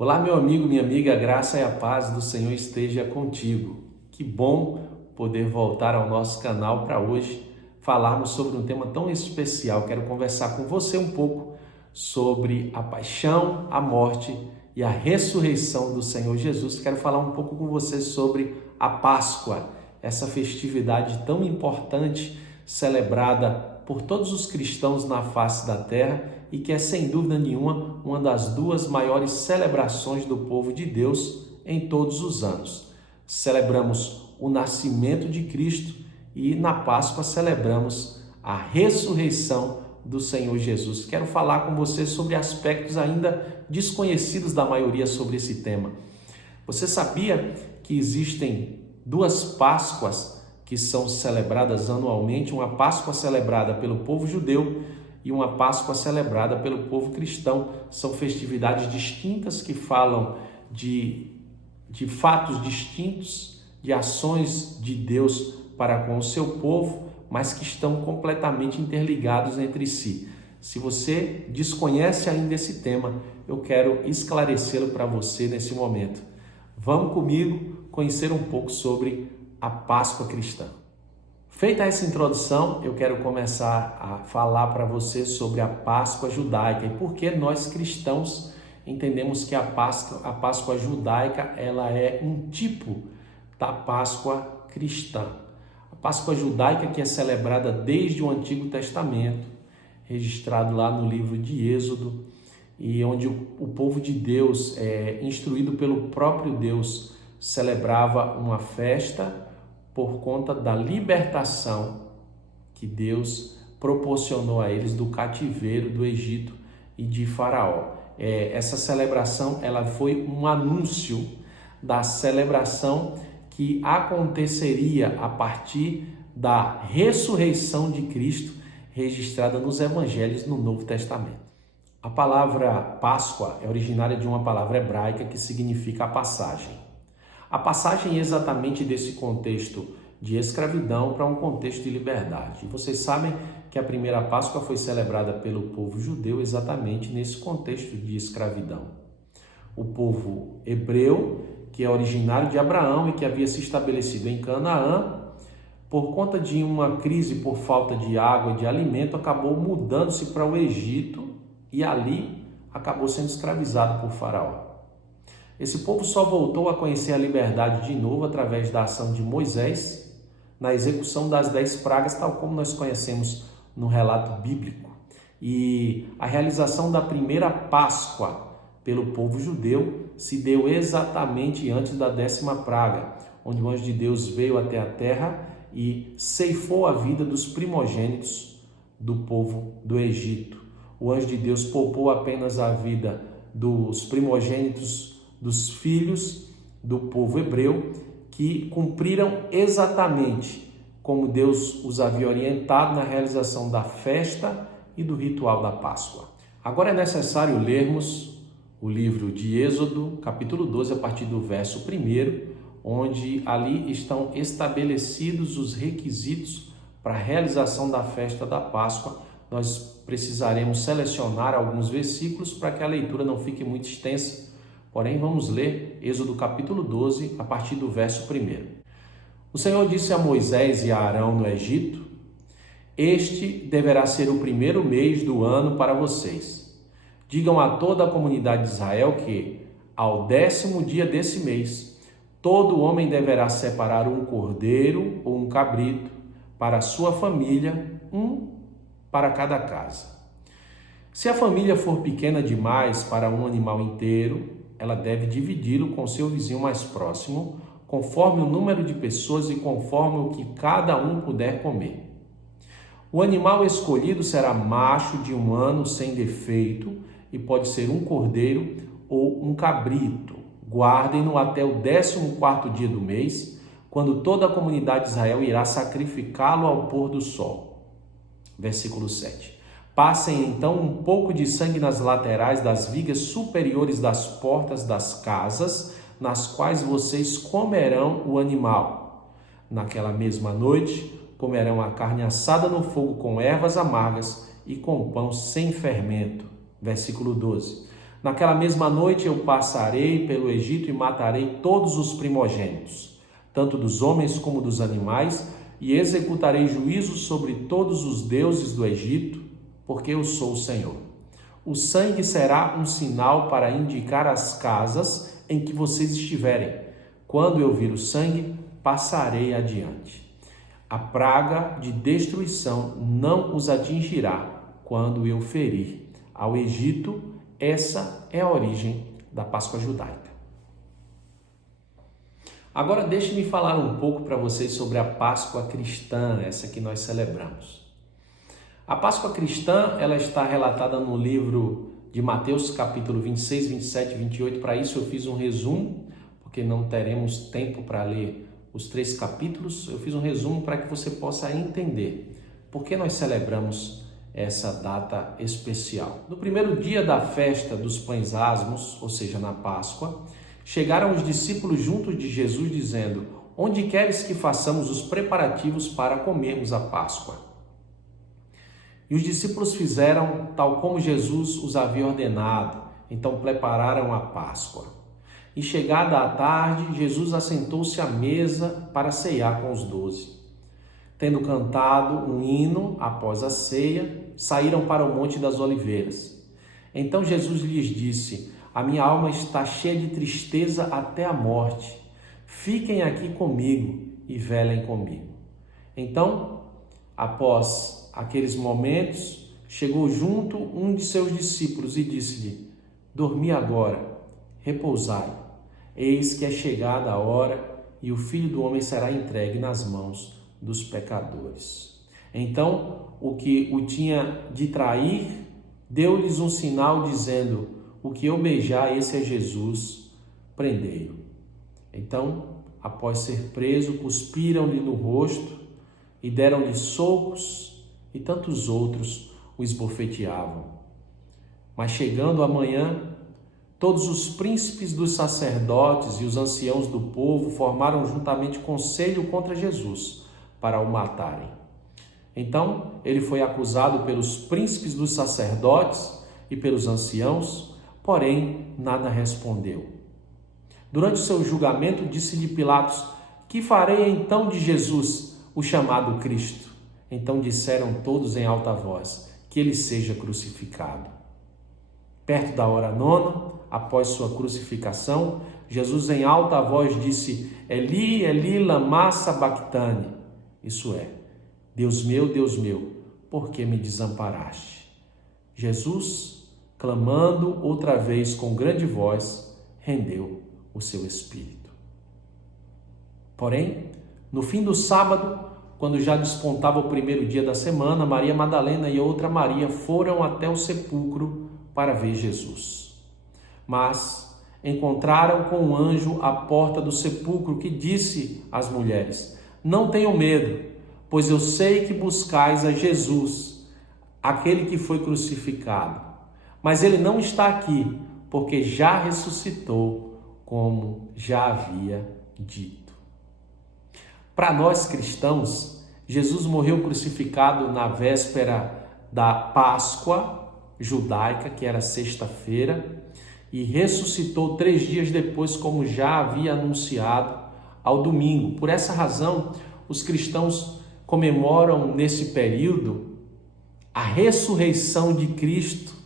Olá, meu amigo, minha amiga, a graça e a paz do Senhor esteja contigo. Que bom poder voltar ao nosso canal para hoje falarmos sobre um tema tão especial. Quero conversar com você um pouco sobre a paixão, a morte e a ressurreição do Senhor Jesus. Quero falar um pouco com você sobre a Páscoa, essa festividade tão importante celebrada por todos os cristãos na face da terra e que é sem dúvida nenhuma uma das duas maiores celebrações do povo de Deus em todos os anos. Celebramos o nascimento de Cristo e na Páscoa celebramos a ressurreição do Senhor Jesus. Quero falar com você sobre aspectos ainda desconhecidos da maioria sobre esse tema. Você sabia que existem duas Páscoas que são celebradas anualmente, uma Páscoa celebrada pelo povo judeu e uma Páscoa celebrada pelo povo cristão? São festividades distintas que falam de fatos distintos, de ações de Deus para com o seu povo, mas que estão completamente interligados entre si. Se você desconhece ainda esse tema, eu quero esclarecê-lo para você nesse momento. Vamos comigo conhecer um pouco sobre a Páscoa cristã. Feita essa introdução, eu quero começar a falar para você sobre a Páscoa judaica e por que nós cristãos entendemos que a Páscoa judaica ela é um tipo da Páscoa cristã. A Páscoa judaica que é celebrada desde o Antigo Testamento, registrado lá no livro de Êxodo, e onde o povo de Deus, instruído pelo próprio Deus, celebrava uma festa por conta da libertação que Deus proporcionou a eles do cativeiro do Egito e de Faraó. Essa celebração ela foi um anúncio da celebração que aconteceria a partir da ressurreição de Cristo registrada nos Evangelhos no Novo Testamento. A palavra Páscoa é originária de uma palavra hebraica que significa a passagem. A passagem é exatamente desse contexto de escravidão para um contexto de liberdade. E vocês sabem que a primeira Páscoa foi celebrada pelo povo judeu exatamente nesse contexto de escravidão. O povo hebreu, que é originário de Abraão e que havia se estabelecido em Canaã, por conta de uma crise por falta de água e de alimento, acabou mudando-se para o Egito e ali acabou sendo escravizado por Faraó. Esse povo só voltou a conhecer a liberdade de novo através da ação de Moisés na execução das 10 pragas, tal como nós conhecemos no relato bíblico. E a realização da primeira Páscoa pelo povo judeu se deu exatamente antes da 10ª praga, onde o anjo de Deus veio até a terra e ceifou a vida dos primogênitos do povo do Egito. O anjo de Deus poupou apenas a vida dos primogênitos dos filhos do povo hebreu, que cumpriram exatamente como Deus os havia orientado na realização da festa e do ritual da Páscoa. Agora é necessário lermos o livro de Êxodo, capítulo 12, a partir do verso 1, onde ali estão estabelecidos os requisitos para a realização da festa da Páscoa. Nós precisaremos selecionar alguns versículos para que a leitura não fique muito extensa. Porém, vamos ler Êxodo capítulo 12, a partir do verso 1. O Senhor disse a Moisés e a Arão no Egito: Este deverá ser o primeiro mês do ano para vocês. Digam a toda a comunidade de Israel que, ao 10º dia desse mês, todo homem deverá separar um cordeiro ou um cabrito para a sua família, um para cada casa. Se a família for pequena demais para um animal inteiro, ela deve dividi-lo com seu vizinho mais próximo, conforme o número de pessoas e conforme o que cada um puder comer. O animal escolhido será macho de 1 ano sem defeito e pode ser um cordeiro ou um cabrito. Guardem-no até o 14º dia do mês, quando toda a comunidade de Israel irá sacrificá-lo ao pôr do sol. Versículo 7. Passem então um pouco de sangue nas laterais das vigas superiores das portas das casas, nas quais vocês comerão o animal. Naquela mesma noite, comerão a carne assada no fogo com ervas amargas e com pão sem fermento. Versículo 12. Naquela mesma noite eu passarei pelo Egito e matarei todos os primogênitos, tanto dos homens como dos animais, e executarei juízo sobre todos os deuses do Egito, porque eu sou o Senhor. O sangue será um sinal para indicar as casas em que vocês estiverem. Quando eu vir o sangue, passarei adiante. A praga de destruição não os atingirá quando eu ferir ao Egito. Essa é a origem da Páscoa judaica. Agora deixe-me falar um pouco para vocês sobre a Páscoa cristã, essa que nós celebramos. A Páscoa cristã, ela está relatada no livro de Mateus, capítulo 26, 27 e 28. Para isso eu fiz um resumo, porque não teremos tempo para ler os 3 capítulos. Eu fiz um resumo para que você possa entender por que nós celebramos essa data especial. No primeiro dia da festa dos pães asmos, ou seja, na Páscoa, chegaram os discípulos junto de Jesus dizendo: onde queres que façamos os preparativos para comermos a Páscoa? E os discípulos fizeram tal como Jesus os havia ordenado, então prepararam a Páscoa. E chegada a tarde, Jesus assentou-se à mesa para ceiar com os 12. Tendo cantado um hino após a ceia, saíram para o Monte das Oliveiras. Então Jesus lhes disse: a minha alma está cheia de tristeza até a morte. Fiquem aqui comigo e velem comigo. Então, após aqueles momentos, chegou junto um de seus discípulos e disse-lhe: dormi agora, repousai. Eis que é chegada a hora e o Filho do Homem será entregue nas mãos dos pecadores. Então, o que o tinha de trair, deu-lhes um sinal dizendo: o que eu beijar, esse é Jesus, prendei-o. Então, após ser preso, cuspiram-lhe no rosto e deram-lhe socos, e tantos outros o esbofeteavam. Mas chegando a manhã, todos os príncipes dos sacerdotes e os anciãos do povo formaram juntamente conselho contra Jesus, para o matarem. Então, ele foi acusado pelos príncipes dos sacerdotes e pelos anciãos, porém nada respondeu. Durante o seu julgamento, disse-lhe Pilatos: que farei então de Jesus, o chamado Cristo? Então disseram todos em alta voz: que ele seja crucificado. Perto da hora 9, após sua crucificação, Jesus em alta voz disse: Eli, Eli, lama sabachthani. Isso é: Deus meu, por que me desamparaste? Jesus, clamando outra vez com grande voz, rendeu o seu espírito. Porém, no fim do sábado, quando já despontava o primeiro dia da semana, Maria Madalena e outra Maria foram até o sepulcro para ver Jesus. Mas encontraram com um anjo à porta do sepulcro que disse às mulheres: não tenham medo, pois eu sei que buscais a Jesus, aquele que foi crucificado. Mas ele não está aqui, porque já ressuscitou, como já havia dito. Para nós cristãos, Jesus morreu crucificado na véspera da Páscoa judaica, que era sexta-feira, e ressuscitou 3 dias depois, como já havia anunciado, ao domingo. Por essa razão, os cristãos comemoram nesse período a ressurreição de Cristo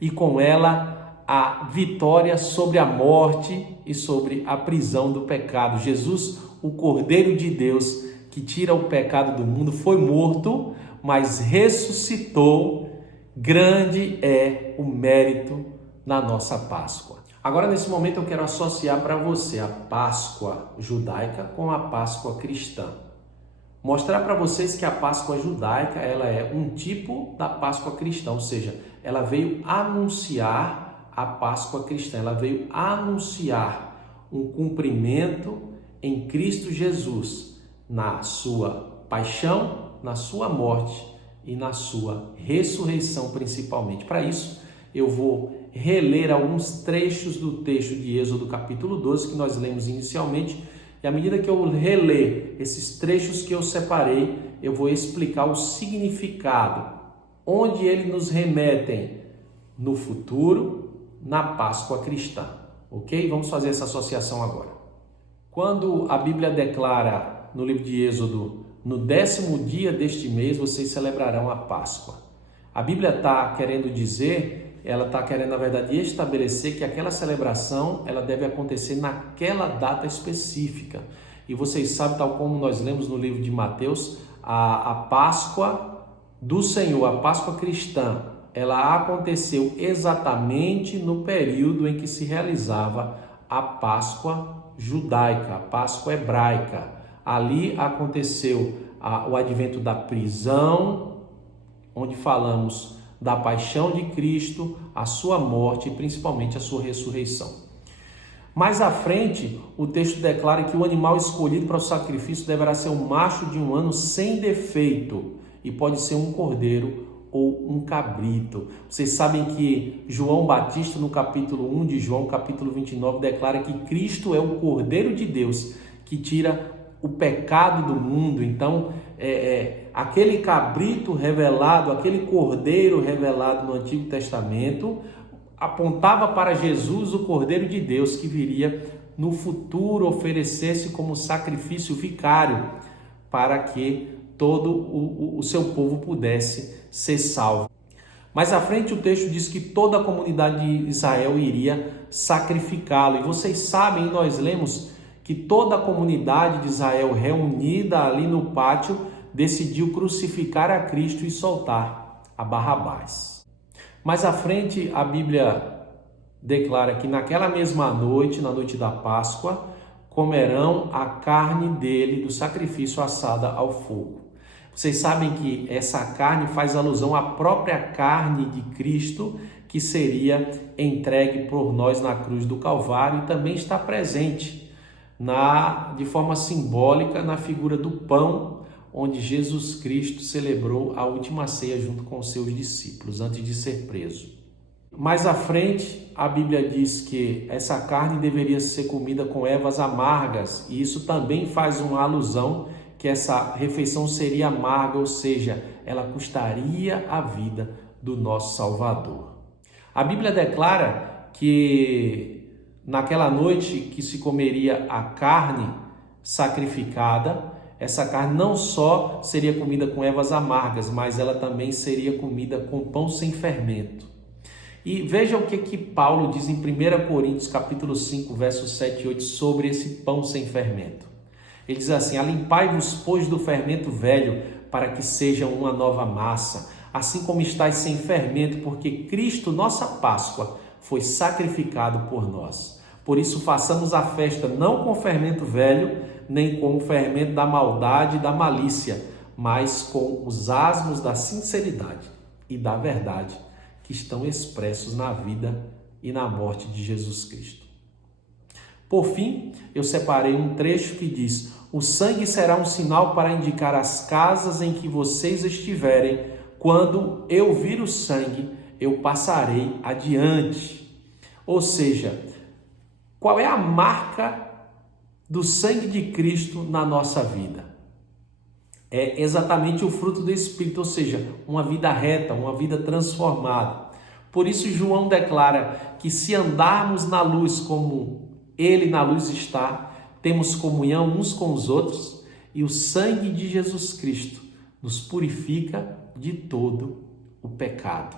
e com ela a vitória sobre a morte e sobre a prisão do pecado. Jesus, o Cordeiro de Deus que tira o pecado do mundo, foi morto, mas ressuscitou. Grande é o mérito na nossa Páscoa. Agora, nesse momento, eu quero associar para você a Páscoa judaica com a Páscoa cristã. Mostrar para vocês que a Páscoa judaica ela é um tipo da Páscoa cristã, ou seja, ela veio anunciar a Páscoa cristã, ela veio anunciar um cumprimento em Cristo Jesus, na sua paixão, na sua morte e na sua ressurreição principalmente. Para isso, eu vou reler alguns trechos do texto de Êxodo capítulo 12 que nós lemos inicialmente, e à medida que eu reler esses trechos que eu separei, eu vou explicar o significado, onde eles nos remetem no futuro, na Páscoa cristã, ok? Vamos fazer essa associação agora. Quando a Bíblia declara no livro de Êxodo, no 10º dia deste mês vocês celebrarão a Páscoa. A Bíblia está querendo dizer, ela está querendo na verdade estabelecer que aquela celebração ela deve acontecer naquela data específica. E vocês sabem, tal como nós lemos no livro de Mateus, a Páscoa do Senhor, a Páscoa cristã, ela aconteceu exatamente no período em que se realizava a Páscoa judaica, a Páscoa hebraica. Ali aconteceu o advento da prisão, onde falamos da paixão de Cristo, a sua morte e principalmente a sua ressurreição. Mais à frente, o texto declara que o animal escolhido para o sacrifício deverá ser um macho de 1 ano sem defeito e pode ser um cordeiro ou um cabrito. Vocês sabem que João Batista, no capítulo 1 de João, capítulo 29, declara que Cristo é o Cordeiro de Deus que tira o pecado do mundo. Então, aquele cabrito revelado, aquele cordeiro revelado no Antigo Testamento, apontava para Jesus, o Cordeiro de Deus, que viria no futuro oferecer-se como sacrifício vicário para que todo o seu povo pudesse ser salvo. Mais à frente o texto diz que toda a comunidade de Israel iria sacrificá-lo. E vocês sabem, nós lemos que toda a comunidade de Israel reunida ali no pátio decidiu crucificar a Cristo e soltar a Barrabás. Mais à frente, a Bíblia declara que naquela mesma noite, na noite da Páscoa, comerão a carne dele, do sacrifício assada ao fogo. Vocês sabem que essa carne faz alusão à própria carne de Cristo, que seria entregue por nós na cruz do Calvário, e também está presente de forma simbólica na figura do pão, onde Jesus Cristo celebrou a última ceia junto com os seus discípulos, antes de ser preso. Mais à frente, a Bíblia diz que essa carne deveria ser comida com ervas amargas, e isso também faz uma alusão que essa refeição seria amarga, ou seja, ela custaria a vida do nosso Salvador. A Bíblia declara que naquela noite que se comeria a carne sacrificada, essa carne não só seria comida com ervas amargas, mas ela também seria comida com pão sem fermento. E veja o que Paulo diz em 1 Coríntios capítulo 5, versos 7 e 8 sobre esse pão sem fermento. Ele diz assim: alimpai-vos, pois, do fermento velho, para que seja uma nova massa, assim como estáis sem fermento, porque Cristo, nossa Páscoa, foi sacrificado por nós. Por isso façamos a festa não com fermento velho, nem com o fermento da maldade e da malícia, mas com os asmos da sinceridade e da verdade que estão expressos na vida e na morte de Jesus Cristo. Por fim, eu separei um trecho que diz: o sangue será um sinal para indicar as casas em que vocês estiverem. Quando eu vir o sangue, eu passarei adiante. Ou seja, qual é a marca do sangue de Cristo na nossa vida? É exatamente o fruto do Espírito, ou seja, uma vida reta, uma vida transformada. Por isso João declara que se andarmos na luz como Ele na luz está, temos comunhão uns com os outros, e o sangue de Jesus Cristo nos purifica de todo o pecado.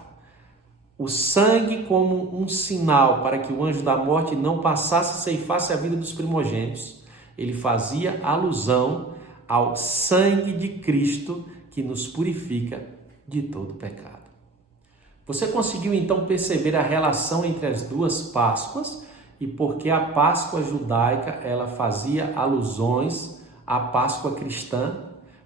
O sangue como um sinal para que o anjo da morte não passasse e ceifasse a vida dos primogênitos. Ele fazia alusão ao sangue de Cristo que nos purifica de todo o pecado. Você conseguiu então perceber a relação entre as duas Páscoas e porque a Páscoa judaica ela fazia alusões à Páscoa cristã?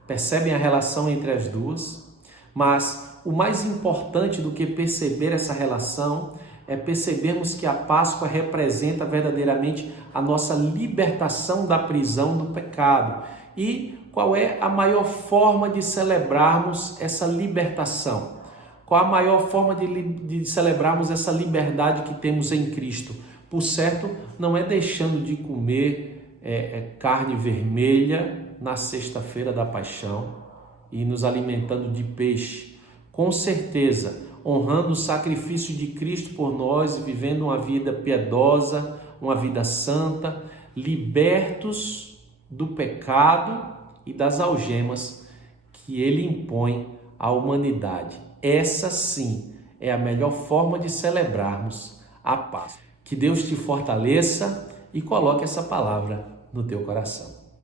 Percebem a relação entre as duas? Mas o mais importante do que perceber essa relação é percebermos que a Páscoa representa verdadeiramente a nossa libertação da prisão do pecado. E qual é a maior forma de celebrarmos essa libertação? Qual a maior forma de celebrarmos essa liberdade que temos em Cristo? Por certo, não é deixando de comer carne vermelha na sexta-feira da paixão e nos alimentando de peixe. Com certeza, honrando o sacrifício de Cristo por nós e vivendo uma vida piedosa, uma vida santa, libertos do pecado e das algemas que ele impõe à humanidade. Essa sim é a melhor forma de celebrarmos a Páscoa. Que Deus te fortaleça e coloque essa palavra no teu coração.